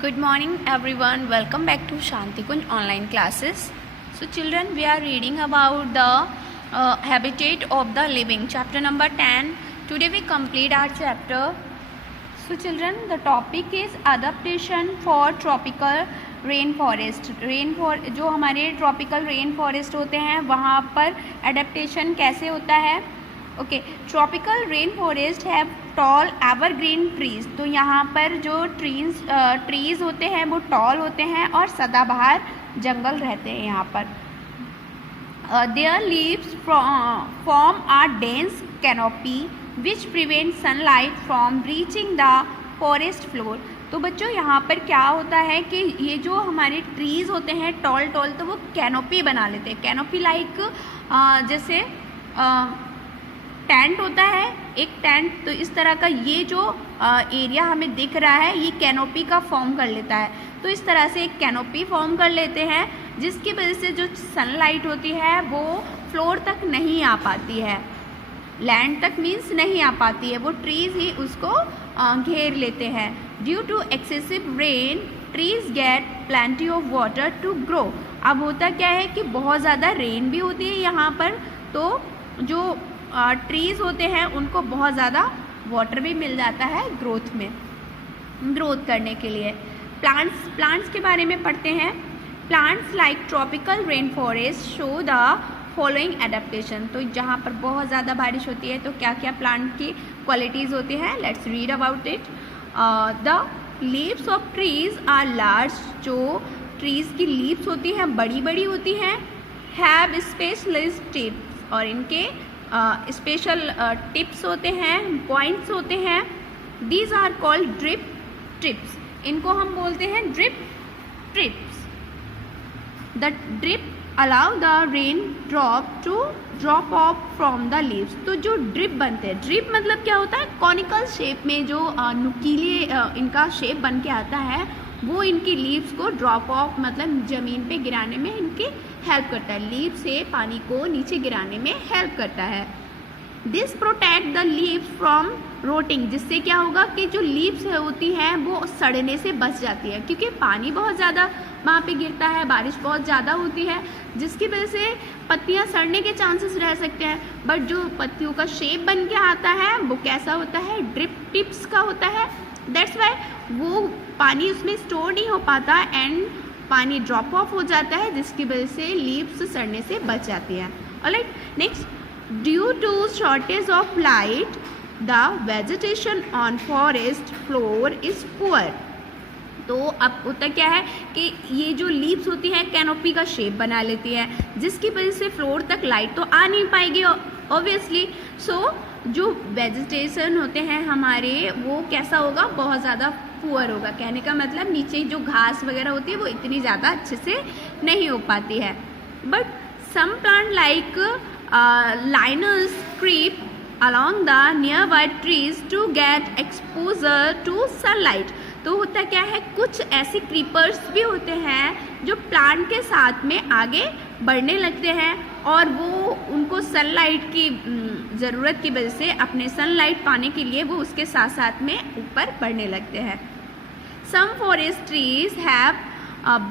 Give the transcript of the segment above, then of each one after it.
Good morning everyone, welcome back to Shanti Kunj online classes. So children, we are reading about the habitat of the living, chapter number 10. Today we complete our chapter. So children, the topic is adaptation for tropical rainforest. जो हमारे tropical rainforest होते हैं वहाँ पर adaptation कैसे होता है. Okay, tropical rainforest have tall evergreen trees. तो यहाँ पर जो ट्रीज होते हैं वो टॉल होते हैं और सदाबहार जंगल रहते हैं यहाँ पर. Their leaves form a dense canopy which prevent sunlight from reaching the forest floor. तो बच्चों यहाँ पर क्या होता है कि ये जो हमारे ट्रीज होते हैं टॉल तो वो कैनोपी बना लेते हैं. कैनोपी लाइक जैसे टेंट होता है, एक टेंट. तो इस तरह का ये जो एरिया हमें दिख रहा है ये कैनोपी का फॉर्म कर लेता है. तो इस तरह से एक कैनोपी फॉर्म कर लेते हैं जिसकी वजह से जो सनलाइट होती है वो फ्लोर तक नहीं आ पाती है, लैंड तक मीन्स नहीं आ पाती है, वो ट्रीज ही उसको घेर लेते हैं. Due to excessive rain trees get plenty of water to grow. अब होता क्या है कि बहुत ज़्यादा रेन भी होती है यहाँ पर, तो जो ट्रीज़ होते हैं उनको बहुत ज़्यादा वाटर भी मिल जाता है ग्रोथ करने के लिए. प्लांट्स के बारे में पढ़ते हैं. Plants like tropical rain forest show the following adaptation. तो जहाँ पर बहुत ज़्यादा बारिश होती है तो क्या क्या प्लांट की क्वालिटीज़ होती हैं, let's read about it. The leaves of trees are large. जो ट्रीज़ की लीव्स होती हैं बड़ी बड़ी होती हैं. हैव स्पेशलिस्ट टिप्स, और इनके स्पेशल टिप्स होते हैं, पॉइंट्स होते हैं. These are called drip tips. इनको हम बोलते हैं drip tips. The drip allow the raindrop off from the leaves. तो जो ड्रिप बनते हैं, ड्रिप मतलब क्या होता है, कॉनिकल शेप में जो नुकीले इनका शेप बन के आता है वो इनकी लीव्स को ड्रॉप ऑफ मतलब ज़मीन पे गिराने में इनकी हेल्प करता है. लीव से पानी को नीचे गिराने में हेल्प करता है. This protect the leaves from rotting. जिससे क्या होगा कि जो लीव्स होती हैं वो सड़ने से बच जाती है, क्योंकि पानी बहुत ज़्यादा वहाँ पे गिरता है, बारिश बहुत ज़्यादा होती है जिसकी वजह से पत्तियाँ सड़ने के चांसेस रह सकते हैं. बट जो पत्तियों का शेप बन के आता है वो कैसा होता है, ड्रिप टिप्स का होता है. दैट्स वाई वो पानी उसमें स्टोर नहीं हो पाता एंड पानी ड्रॉप ऑफ हो जाता है जिसकी वजह से लीव्स सड़ने से बच जाती हैं. Alright, next. Due to shortage of light the vegetation on forest floor is poor. तो अब होता क्या है कि ये जो लीव्स होती हैं कैनोपी का शेप बना लेती है जिसकी वजह से फ्लोर तक लाइट तो आ नहीं पाएगी ऑब्वियसली. सो जो वेजिटेशन होते हैं हमारे वो कैसा होगा, बहुत ज़्यादा पुअर होगा. कहने का मतलब नीचे जो घास वगैरह होती है वो इतनी ज़्यादा अच्छे से नहीं हो पाती है. But some plant like lianas creep along the nearby trees to get exposure to sunlight. तो होता क्या है, कुछ ऐसे क्रीपर्स भी होते हैं जो प्लांट के साथ में आगे बढ़ने लगते हैं और वो उनको सनलाइट की ज़रूरत की वजह से अपने सनलाइट पाने के लिए वो उसके साथ साथ में ऊपर बढ़ने लगते हैं. Some forest trees have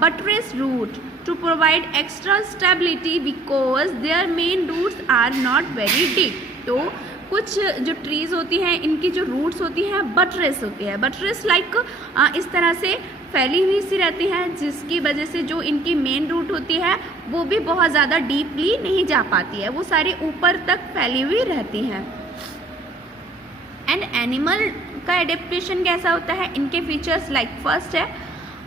buttress root to provide extra stability because their main roots are not very deep. तो कुछ जो ट्रीज़ होती हैं इनकी जो रूट्स होती हैं बटरेस होती है. बटरेस लाइक इस तरह से फैली हुई सी रहती हैं जिसकी वजह से जो इनकी मेन रूट होती है वो भी बहुत ज़्यादा डीपली नहीं जा पाती है, वो सारी ऊपर तक फैली हुई रहती हैं. एंड एनिमल का एडेप्टेशन कैसा होता है, इनके फीचर्स लाइक फर्स्ट है,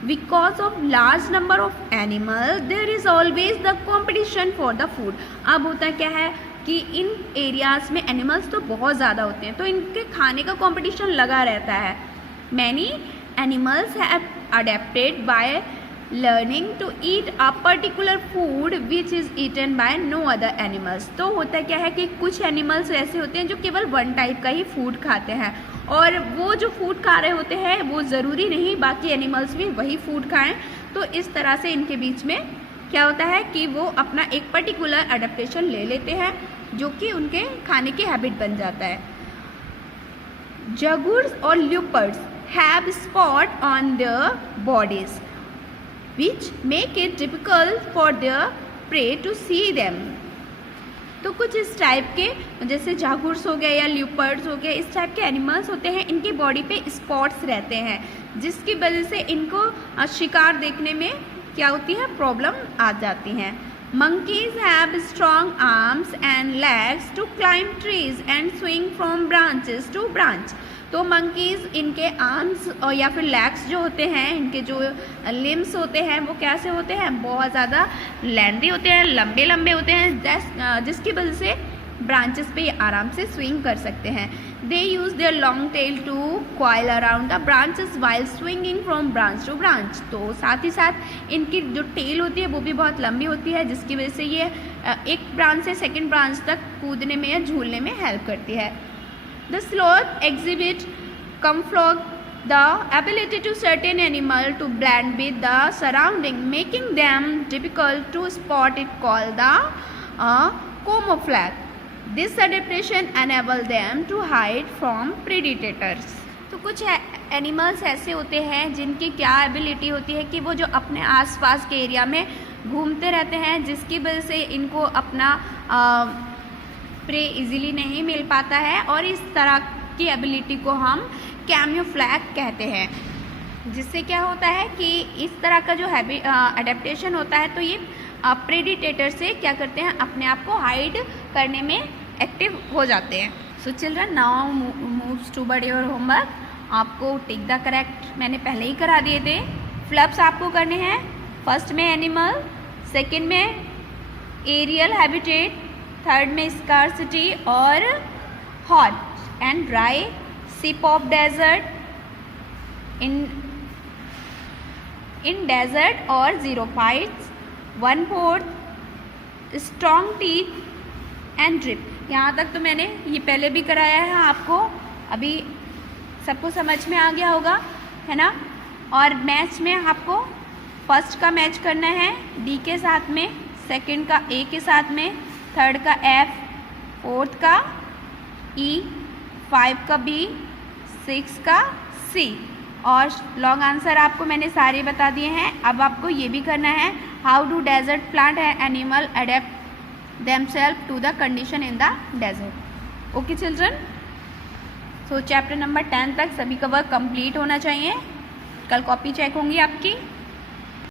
because of large number of animal there is always the competition for the food. अब होता क्या है कि इन एरियाज़ में एनिमल्स तो बहुत ज़्यादा होते हैं तो इनके खाने का कंपटीशन लगा रहता है. Many animals have adapted by learning to eat a particular food which is eaten by no other animals. तो होता क्या है कि कुछ एनिमल्स ऐसे होते हैं जो केवल वन टाइप का ही फूड खाते हैं और वो जो फूड खा रहे होते हैं वो ज़रूरी नहीं बाकी एनिमल्स भी वही फूड खाएं. तो इस तरह से इनके बीच में क्या होता है कि वो अपना एक पर्टिकुलर अडेप्टेशन ले लेते हैं जो कि उनके खाने की हैबिट बन जाता है. जगुर्स और leopards have spot on their bodies which make it difficult for their prey to see them. तो कुछ इस टाइप के, जैसे जागुर्स हो गए या ल्यूपर्ड्स हो गए, इस टाइप के एनिमल्स होते हैं, इनकी बॉडी पे स्पॉट्स रहते हैं, जिसकी वजह से इनको शिकार देखने में क्या होती है, प्रॉब्लम आ जाती हैं. Monkeys have strong arms and legs to climb trees and swing from branches to branch. तो मंकीज़ इनके आर्म्स और या फिर लेग्स जो होते हैं, इनके जो लिम्स होते हैं वो कैसे होते हैं, बहुत ज़्यादा लेंथी होते हैं, लंबे लंबे होते हैं, जिसकी वजह से ब्रांचेस पे ये आराम से स्विंग कर सकते हैं. They use their long tail to coil around the branches while swinging from branch to branch. तो साथ ही साथ इनकी जो टेल होती है वो भी बहुत लंबी होती है, जिसकी वजह से ये एक ब्रांच से सेकेंड ब्रांच तक कूदने में या झूलने में हेल्प करती है. The sloth exhibit camouflage, the ability to certain animal to blend with the surrounding, making them difficult to spot. It called the camouflage. This adaptation enable them to hide from predators. तो कुछ animals ऐसे होते हैं जिनकी क्या ability होती है कि वो जो अपने आसपास के एरिया में घूमते रहते हैं, जिसकी वजह से इनको अपना प्रे इजीली नहीं मिल पाता है, और इस तरह की एबिलिटी को हम कैमोफ्लैज कहते हैं. जिससे क्या होता है कि इस तरह का जो अडेप्टेशन होता है, तो ये प्रेडिटेटर से क्या करते हैं, अपने आप को हाइड करने में एक्टिव हो जाते हैं. So children, now moves toward your homework. आपको टिक द करेक्ट मैंने पहले ही करा दिए थे. फ्लप्स आपको करने हैं. फर्स्ट में एनिमल, सेकेंड में एरियल हैबिटेट, थर्ड में स्कार्सिटी और hot and dry, ship of desert, in desert और zero fights, 1/4, strong teeth and drip. यहाँ तक तो मैंने ये पहले भी कराया है आपको, अभी सबको समझ में आ गया होगा, है ना. और मैच में आपको फर्स्ट का मैच करना है डी के साथ में, सेकंड का ए के साथ में, थर्ड का एफ, फोर्थ का ई, 5 का बी, 6 का सी. और लॉन्ग आंसर आपको मैंने सारे बता दिए हैं. अब आपको ये भी करना है, how do desert plant and animal adapt themselves to the condition in the desert. Okay children, so chapter number 10 तक सभी का वर्क कंप्लीट होना चाहिए. कल कॉपी चेक होंगी आपकी.